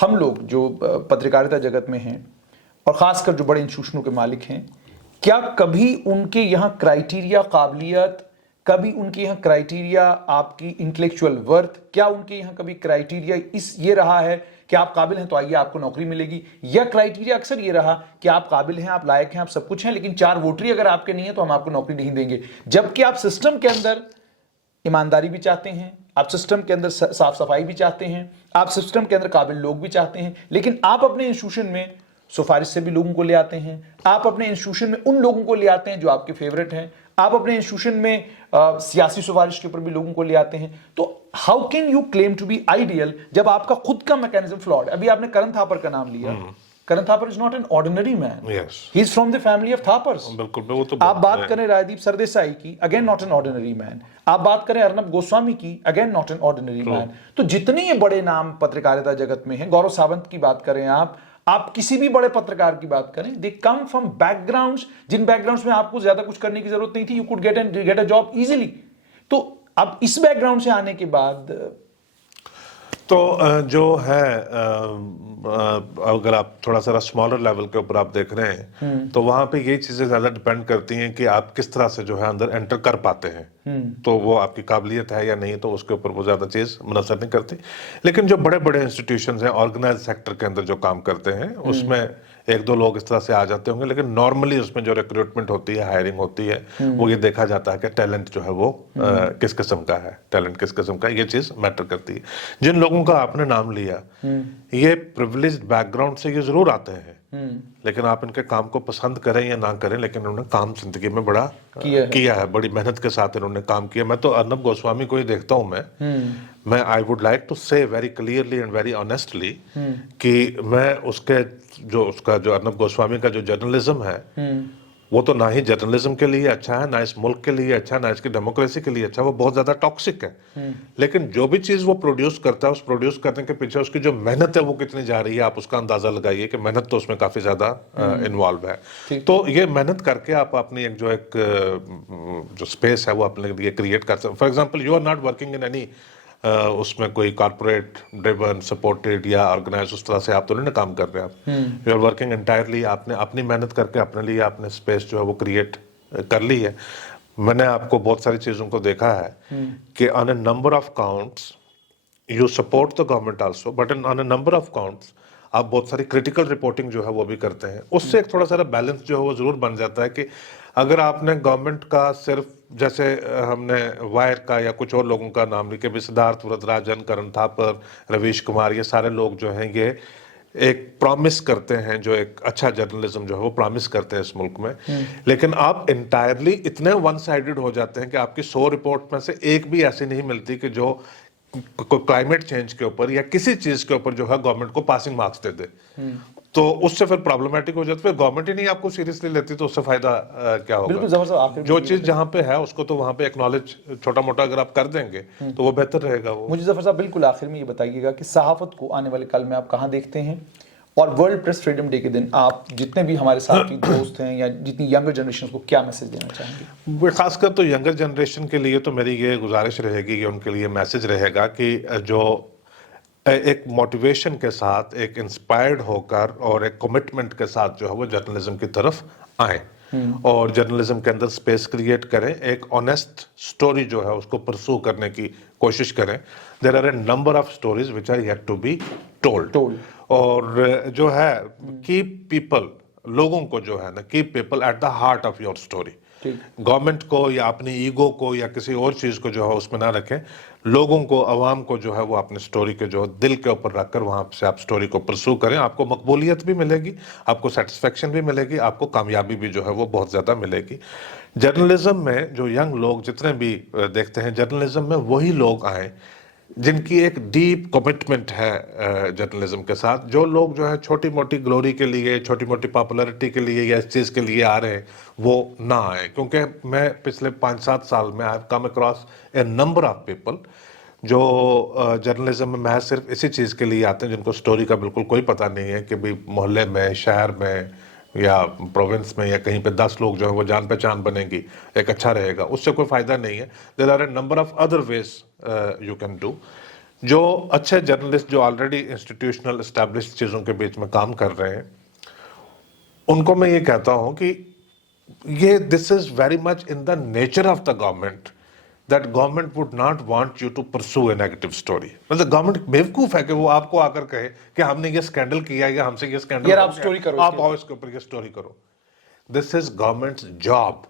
हम लोग जो पत्रकारिता जगत में हैं और खासकर जो बड़े इंस्टीट्यूशनों के मालिक हैं, क्या कभी उनके यहाँ क्राइटेरिया काबिलियत, कभी उनके यहाँ क्राइटेरिया आपकी इंटेलेक्चुअल वर्थ, क्या उनके यहाँ कभी क्राइटेरिया ये रहा है कि आप काबिल हैं तो आइए आपको नौकरी मिलेगी, या क्राइटेरिया अक्सर ये रहा कि आप काबिल हैं, आप लायक हैं, आप सब कुछ हैं, लेकिन 4 वोटरी अगर आपके नहीं है तो हम आपको नौकरी नहीं देंगे? जबकि आप सिस्टम के अंदर ईमानदारी भी चाहते हैं, आप सिस्टम के अंदर साफ सफाई भी चाहते हैं, आप सिस्टम के अंदर काबिल लोग भी चाहते हैं, लेकिन आप अपने इंस्टीट्यूशन में सिफारिश से भी लोगों को ले आते हैं, आप अपने इंस्टीट्यूशन में उन लोगों को ले आते हैं जो आपके फेवरेट हैं, आप अपने इंस्टीट्यूशन में सियासी सिफारिश के ऊपर भी लोगों को ले आते हैं। तो how can you claim to be ideal जब आपका खुद का मैकेनिज्म फ्लॉड है? अभी आपने करण थापर का नाम लिया। Karan Thapar is not an ordinary man, he is from the family of Thapars. बिल्कुल, वो तो आप बात करें राजदीप सरदेसाई की, again not an ordinary man. आप बात करें अर्नब गोस्वामी की, again not an ordinary man. तो जितने ये बड़े नाम पत्रकारिता जगत में हैं, गौरव सावंत की बात करें, आप किसी भी बड़े पत्रकार की बात करें, दे कम फ्रॉम बैकग्राउंड्स जिन बैकग्राउंड्स में आपको ज्यादा कुछ करने की जरूरत नहीं थी, you could get a job easily. तो अब इस बैकग्राउंड से आने के बाद तो जो है अगर आप थोड़ा सा स्मॉलर लेवल के ऊपर आप देख रहे हैं तो वहां पे ये चीजें ज्यादा डिपेंड करती हैं कि आप किस तरह से जो है अंदर एंटर कर पाते हैं। तो वो आपकी काबिलियत है या नहीं, तो उसके ऊपर वो ज्यादा चीज मुनसर नहीं करती। लेकिन जो बड़े बड़े इंस्टीट्यूशन हैं, ऑर्गेनाइज सेक्टर के अंदर जो काम करते हैं, उसमें एक दो लोग इस तरह से आ जाते होंगे, लेकिन नॉर्मली उसमें जो रिक्रूटमेंट होती है, हायरिंग होती है, वो ये देखा जाता है कि टैलेंट जो है वो किस किस्म का है, टैलेंट किस किस्म का है, ये चीज मैटर करती है। जिन लोगों का आपने नाम लिया, ये प्रिविलेज्ड बैकग्राउंड से ये जरूर आते हैं, लेकिन आप इनके काम को पसंद करें या ना करें, लेकिन उन्होंने काम जिंदगी में बड़ा किया है, बड़ी मेहनत के साथ इन्होंने काम किया। मैं तो अर्नब गोस्वामी को ही देखता हूं, मैं आई वुड लाइक टू से very clearly and very honestly कि मैं उसका जो अर्नब गोस्वामी का जो जर्नलिज्म है, वो तो ना ही जर्नलिज्म के लिए अच्छा है, ना इस मुल्क के लिए अच्छा है, ना इसकी डेमोक्रेसी के लिए अच्छा है, वो बहुत ज्यादा टॉक्सिक है। लेकिन जो भी चीज वो प्रोड्यूस करता है, उस प्रोड्यूस करने के पीछे उसकी जो मेहनत है वो कितनी जा रही है, आप उसका अंदाजा लगाइए कि मेहनत तो उसमें काफी ज्यादा इन्वॉल्व है। तो ये मेहनत करके आप अपनी जो स्पेस है वो अपने लिए क्रिएट कर सकते। For example, you are not working in any उसमें कोई कॉर्पोरेट ड्रिवन सपोर्टेड या ऑर्गेनाइज उस तरह से आप तो नहीं काम कर रहे हैं। यू आर वर्किंग एंटायरली, आपने अपनी मेहनत करके अपने लिए आपने स्पेस जो है वो क्रिएट कर ली है। मैंने आपको बहुत सारी चीजों को देखा है कि on a number of counts you support the government also, but on a number of counts आप बहुत सारी क्रिटिकल रिपोर्टिंग जो है वो भी करते हैं। उससे एक थोड़ा सा बैलेंस जो है वो जरूर बन जाता है कि अगर आपने गवर्नमेंट का सिर्फ, जैसे हमने वायर का या कुछ और लोगों का नाम लिया कि सिद्धार्थ वरदराजन, करण थापर, रवीश कुमार, ये सारे लोग जो हैं ये एक प्रॉमिस करते हैं, जो एक अच्छा जर्नलिज्म जो है वो प्रॉमिस करते हैं इस मुल्क में, लेकिन आप इंटायरली इतने वन साइडेड हो जाते हैं कि आपकी 100 रिपोर्ट में से एक भी ऐसी नहीं मिलती कि जो क्लाइमेट चेंज के ऊपर या किसी चीज के ऊपर जो है गवर्नमेंट को पासिंग मार्क्स दे दे। तो उससे फिर प्रॉब्लमेटिक हो जाती है, फिर गवर्नमेंट ही नहीं आपको सीरियसली लेती, तो उससे फायदा क्या होगा? जो चीज जहां पे है उसको तो वहां पे एक्नॉलेज छोटा मोटा अगर आप कर देंगे तो वो बेहतर रहेगा। वो मुझे जफर साहब बिल्कुल आखिर में ये बताइएगा कि सहाफत को आने वाले कल में आप कहां देखते हैं, और वर्ल्ड प्रेस फ्रीडम डे के दिन आप जितने भी हमारे साथी दोस्त हैं या जितनी यंगर जनरेशन को क्या मैसेज देना चाहेंगे? खासकर तो यंगर जनरेशन के लिए तो मेरी ये गुजारिश रहेगी कि उनके लिए मैसेज रहेगा कि जो एक मोटिवेशन के साथ, एक इंस्पायर्ड होकर और एक कमिटमेंट के साथ जो है वो जर्नलिज्म की तरफ आए और जर्नलिज्म के अंदर स्पेस क्रिएट करें, एक ऑनेस्ट स्टोरी जो है उसको परसू करने की कोशिश करें। There are a number of stories which are yet to be told, और जो है कीप पीपल, लोगों को जो है ना, keep people at the heart of your story. Government को या अपनी ईगो को या किसी और चीज को जो है उसमें ना रखें, लोगों को, अवाम को जो है वो अपने स्टोरी के जो दिल के ऊपर रखकर वहां से आप स्टोरी को परसू करें। आपको मकबूलियत भी मिलेगी, आपको सेटिस्फेक्शन भी मिलेगी, आपको कामयाबी भी जो है वो बहुत ज्यादा मिलेगी। जर्नलिज्म में जो यंग लोग जितने भी देखते हैं, जर्नलिज्म में वही लोग आए जिनकी एक डीप कमिटमेंट है जर्नलिज्म के साथ। जो लोग जो है छोटी मोटी ग्लोरी के लिए, छोटी मोटी पॉपुलैरिटी के लिए या इस चीज़ के लिए आ रहे हैं, वो ना आए। क्योंकि मैं पिछले 5-7 साल में I have come across A number of people जो जर्नलिज्म में महज सिर्फ इसी चीज़ के लिए आते हैं, जिनको स्टोरी का बिल्कुल कोई पता नहीं है कि भाई मोहल्ले में, शहर में या प्रोविंस में या कहीं पे 10 लोग जो है वो जान पहचान बनेगी, एक अच्छा रहेगा, उससे कोई फायदा नहीं है। There are a number of other ways you can do. जो अच्छे जर्नलिस्ट जो ऑलरेडी इंस्टीट्यूशनल एस्टैब्लिश्ड चीज़ों के बीच में काम कर रहे हैं, उनको मैं ये कहता हूं कि ये this is very much in the nature of the government that government would not want you to pursue a negative story। मतलब गवर्नमेंट बेवकूफ है कि वो आपको आकर कहे कि हमने ये स्कैंडल किया या हमसे ये स्कैंडल, आप स्टोरी करो, आप आओ इसके ऊपर ये स्टोरी करो। This is government's job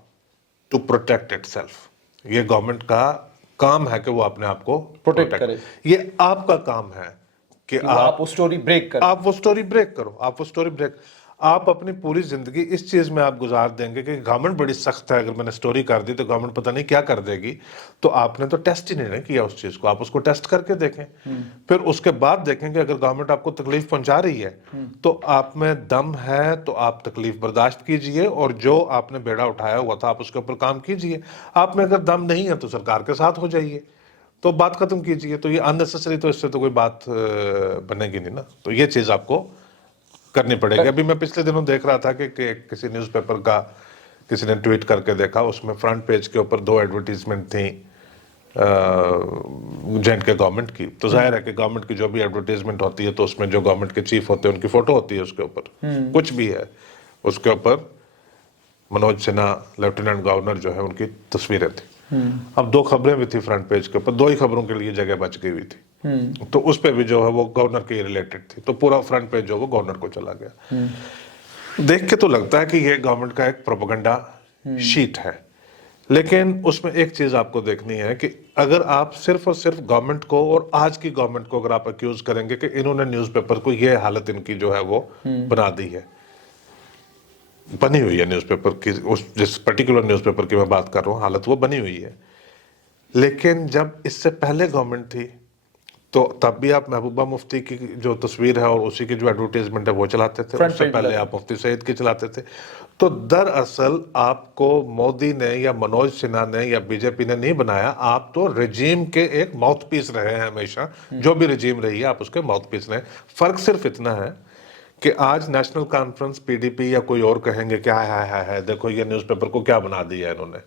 to protect itself. ये गवर्नमेंट का काम है कि वो अपने आप को प्रोटेक्ट करे। ये आपका काम है कि आप वो स्टोरी ब्रेक करो, आप वो स्टोरी ब्रेक करो, आप वो स्टोरी ब्रेक। आप अपनी पूरी जिंदगी इस चीज में आप गुजार देंगे कि गवर्नमेंट बड़ी सख्त है, अगर मैंने स्टोरी कर दी तो गवर्नमेंट पता नहीं क्या कर देगी, तो आपने तो टेस्ट ही नहीं ना किया उस चीज को। आप उसको टेस्ट करके देखें, फिर उसके बाद देखेंगे अगर गवर्नमेंट आपको तकलीफ पहुंचा रही है तो आप में दम है तो आप तकलीफ बर्दाश्त कीजिए, और जो आपने बेड़ा उठाया हुआ था आप उसके ऊपर काम कीजिए। आप में अगर दम नहीं है तो सरकार के साथ हो जाइए, तो बात खत्म कीजिए। तो ये अननेसेसरी, तो इससे तो कोई बात बनेगी नहीं ना। तो ये चीज आपको करनी पड़ेगी। अभी मैं पिछले दिनों देख रहा था कि किसी न्यूज़पेपर का किसी ने ट्वीट करके देखा, उसमें फ्रंट पेज के ऊपर 2 एडवर्टीजमेंट थी J&K गवर्नमेंट की। तो जाहिर है कि गवर्नमेंट की जो भी एडवर्टीजमेंट होती है तो उसमें जो गवर्नमेंट के चीफ होते हैं उनकी फोटो होती है उसके ऊपर, कुछ भी है उसके ऊपर मनोज सिन्हा लेफ्टिनेंट गवर्नर जो है उनकी तस्वीरें थी। अब 2 खबरें भी थी फ्रंट पेज के ऊपर, 2 ही खबरों के लिए जगह बच गई हुई थी, तो उस पे भी जो है वो गवर्नर के रिलेटेड थी, तो पूरा फ्रंट पेज जो वो गवर्नर को चला गया। देख के तो लगता है कि ये गवर्नमेंट का एक प्रोपेगेंडा शीट है, लेकिन उसमें एक चीज आपको देखनी है कि अगर आप सिर्फ और सिर्फ गवर्नमेंट को और आज की गवर्नमेंट को अगर आप अक्यूज करेंगे कि इन्होंने न्यूज़पेपर को ये हालत इनकी जो है वो बना दी है, बनी हुई है न्यूज़पेपर की, उस जिस पर्टिकुलर न्यूज़पेपर की मैं बात कर रहा हूँ हालत वो बनी हुई है, लेकिन जब इससे पहले गवर्नमेंट थी तो तब भी आप महबूबा मुफ्ती की जो तस्वीर है और उसी की जो एडवर्टीजमेंट है वो चलाते थे, उससे पहले आप मुफ्ती सईद की चलाते थे। तो दरअसल आपको मोदी ने या मनोज सिन्हा ने या बीजेपी ने नहीं बनाया, आप तो रजीम के एक माउथ पीस रहे हैं हमेशा। जो भी रजीम रही है आप उसके माउथ पीस रहे। फर्क सिर्फ इतना है कि आज नेशनल कॉन्फ्रेंस, पीडीपी या कोई और कहेंगे कि हाय देखो ये न्यूज़पेपर को क्या बना दिया इन्होंने,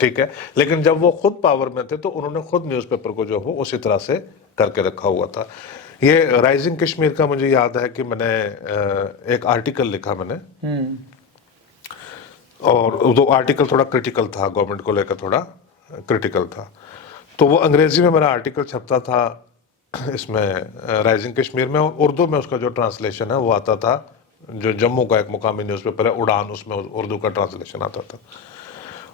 ठीक है, लेकिन जब वो खुद पावर में थे तो उन्होंने खुद न्यूज़पेपर को जो हो उसी तरह से करके रखा हुआ था। ये राइजिंग कश्मीर का मुझे याद है कि मैंने एक आर्टिकल लिखा मैंने, और वो आर्टिकल थोड़ा क्रिटिकल था, गवर्नमेंट को लेकर थोड़ा क्रिटिकल था, तो वो अंग्रेजी में मेरा आर्टिकल छपता था इसमें राइजिंग कश्मीर में, और उर्दू में उसका जो ट्रांसलेशन है वो आता था, जो जम्मू का एक मुकामी न्यूज़पेपर है उड़ान, उसमें उर्दू का ट्रांसलेशन आता था।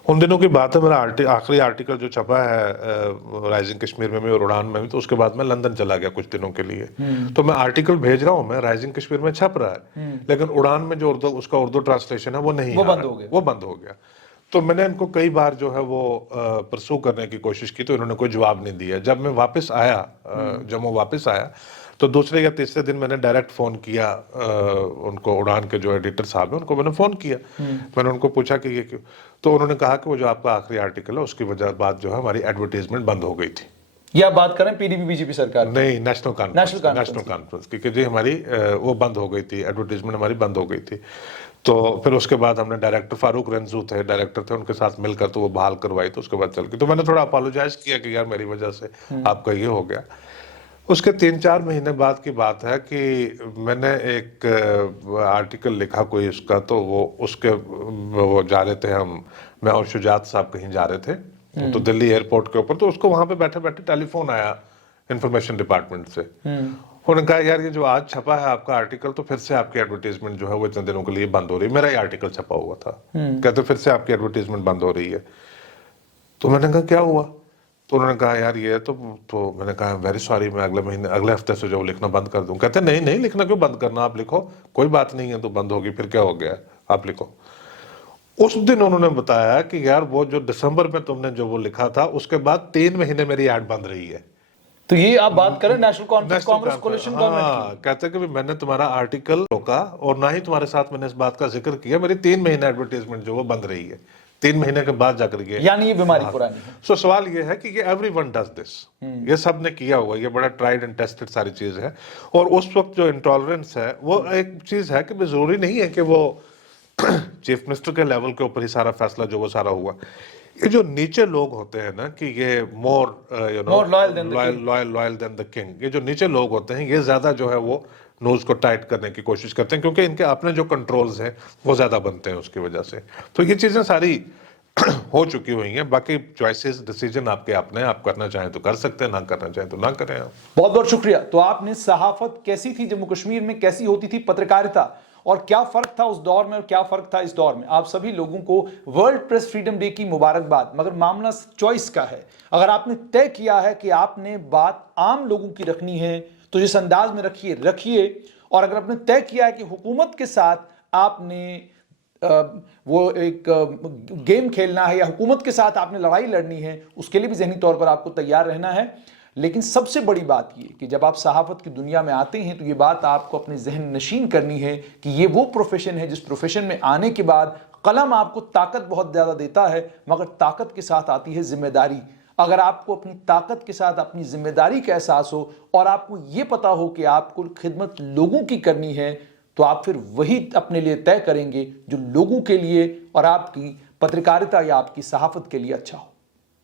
उन दिनों की बात है, मेरा आखिरी आर्टिकल जो छपा है राइजिंग कश्मीर में भी और उड़ान में भी, तो उसके बाद मैं लंदन चला गया कुछ दिनों के लिए। तो मैं आर्टिकल भेज रहा हूँ, मैं राइजिंग कश्मीर में छप रहा है, लेकिन उड़ान में जो उसका उर्दू ट्रांसलेशन है वो नहीं, वो बंद हो गया। तो मैंने इनको कई बार जो है वो परसू करने की कोशिश की, तो इन्होंने कोई जवाब नहीं दिया। जब मैं वापस आया, जम्मू वापस आया, तो दूसरे या तीसरे दिन मैंने डायरेक्ट फ़ोन किया उनको, उड़ान के जो एडिटर साहब हैं उनको मैंने फ़ोन किया। मैंने उनको पूछा कि ये क्यों, तो उन्होंने कहा कि वो जो आपका आखिरी आर्टिकल है उसकी वजह बात जो है हमारी एडवर्टीजमेंट बंद हो गई थी। या बात करें पीडीपी बीजेपी सरकार, नहीं, नेशनल कॉन्फ्रेंस की, जी हमारी वो बंद हो गई थी, एडवर्टीजमेंट हमारी बंद हो गई थी। तो फिर उसके बाद हमने डायरेक्टर फारूक रंजू थे, डायरेक्टर थे, उनके साथ मिलकर तो वो बहाल करवाई, तो उसके बाद चल गई। तो मैंने थोड़ा अपोलोजाइज किया कि यार मेरी वजह से आपका ये हो गया। उसके 3-4 महीने बाद की बात है कि मैंने एक आर्टिकल लिखा कोई उसका, तो वो उसके वो जा रहे थे मैं और शुजात साहब कहीं जा रहे थे, तो दिल्ली एयरपोर्ट के ऊपर, तो उसको वहां पे बैठे बैठे टेलीफोन आया इंफॉर्मेशन डिपार्टमेंट से। उन्होंने कहा यार ये जो आज छपा है आपका आर्टिकल, तो फिर से आपकी एडवर्टीजमेंट जो है वो इतने दिनों के लिए बंद हो रही है। मेरा ही आर्टिकल छपा हुआ था, कहते फिर से आपकी एडवर्टीजमेंट बंद हो रही है। तो मैंने कहा क्या हुआ, तो उन्होंने कहा यार ये तो मैंने कहा वेरी सॉरी, मैं अगले हफ्ते से जो लिखना बंद कर दूं। कहते नहीं लिखना क्यों बंद करना, आप लिखो, कोई बात नहीं है, तो बंद होगी, फिर क्या हो गया, आप लिखो। उस दिन उन्होंने बताया कि यार वो जो दिसंबर में तुमने जो वो लिखा था उसके बाद 3 महीने मेरी ऐड बंद रही है। तो ये आप बात करें नेशनल कॉन्फ्रेंस कांग्रेस कोalition गवर्नमेंट की। कहते कि मैंने तुम्हारा आर्टिकल रोका और ना ही तुम्हारे साथ मैंने इस बात का जिक्र किया, मेरी 3 महीने एडवर्टीजमेंट जो वो बंद रही है, 3 महीने के बाद जाकर के, यानी ये बीमारी पुरानी है। सो सवाल ये है कि ये एवरीवन डज दिस, ये सब ने किया हुआ, ये बड़ा ट्राइड एंड टेस्टेड सारी चीज है। और उस वक्त जो इंटॉलरेंस है वो एक चीज है कि जरूरी नहीं है कि वो चीफ मिनिस्टर के लेवल के ऊपर ही सारा फैसला जो वो सारा हुआ। ये जो नीचे लोग होते हैं ना कि ये more loyal than the king, ये जो नीचे लोग होते हैं ये ज्यादा जो है वो नोज को टाइट करने की कोशिश करते हैं, क्योंकि इनके अपने जो कंट्रोल्स हैं वो ज्यादा बनते हैं उसकी वजह से। तो ये चीजें सारी हो चुकी हुई हैं। बाकी चॉइसेस, डिसीजन आपके अपने, आप करना चाहें तो कर सकते हैं, ना करना चाहें तो ना करें। आप बहुत बहुत शुक्रिया। तो आपने सहाफत कैसी थी जम्मू कश्मीर में, कैसी होती थी पत्रकारिता, और क्या फर्क था उस दौर में और क्या फर्क था इस दौर में, आप सभी लोगों को वर्ल्ड प्रेस फ्रीडम डे की मुबारकबाद। मगर मामला चॉइस का है। अगर आपने तय किया है कि आपने बात आम लोगों की रखनी है तो जिस अंदाज में रखिए, और अगर आपने तय किया है कि हुकूमत के साथ आपने वो एक गेम खेलना है या हुकूमत के साथ आपने लड़ाई लड़नी है, उसके लिए भी ज़हनी तौर पर आपको तैयार रहना है। लेकिन सबसे बड़ी बात ये कि जब आप सहाफ़त की दुनिया में आते हैं तो ये बात आपको अपने जहन नशीन करनी है कि ये वो प्रोफेशन है जिस प्रोफेशन में आने के बाद कलम आपको ताकत बहुत ज़्यादा देता है, मगर ताकत के साथ आती है जिम्मेदारी। अगर आपको अपनी ताकत के साथ अपनी जिम्मेदारी का एहसास हो और आपको ये पता हो कि आपको खिदमत लोगों की करनी है, तो आप फिर वही अपने लिए तय करेंगे जो लोगों के लिए और आपकी पत्रकारिता या आपकी सहाफ़त के लिए अच्छा हो।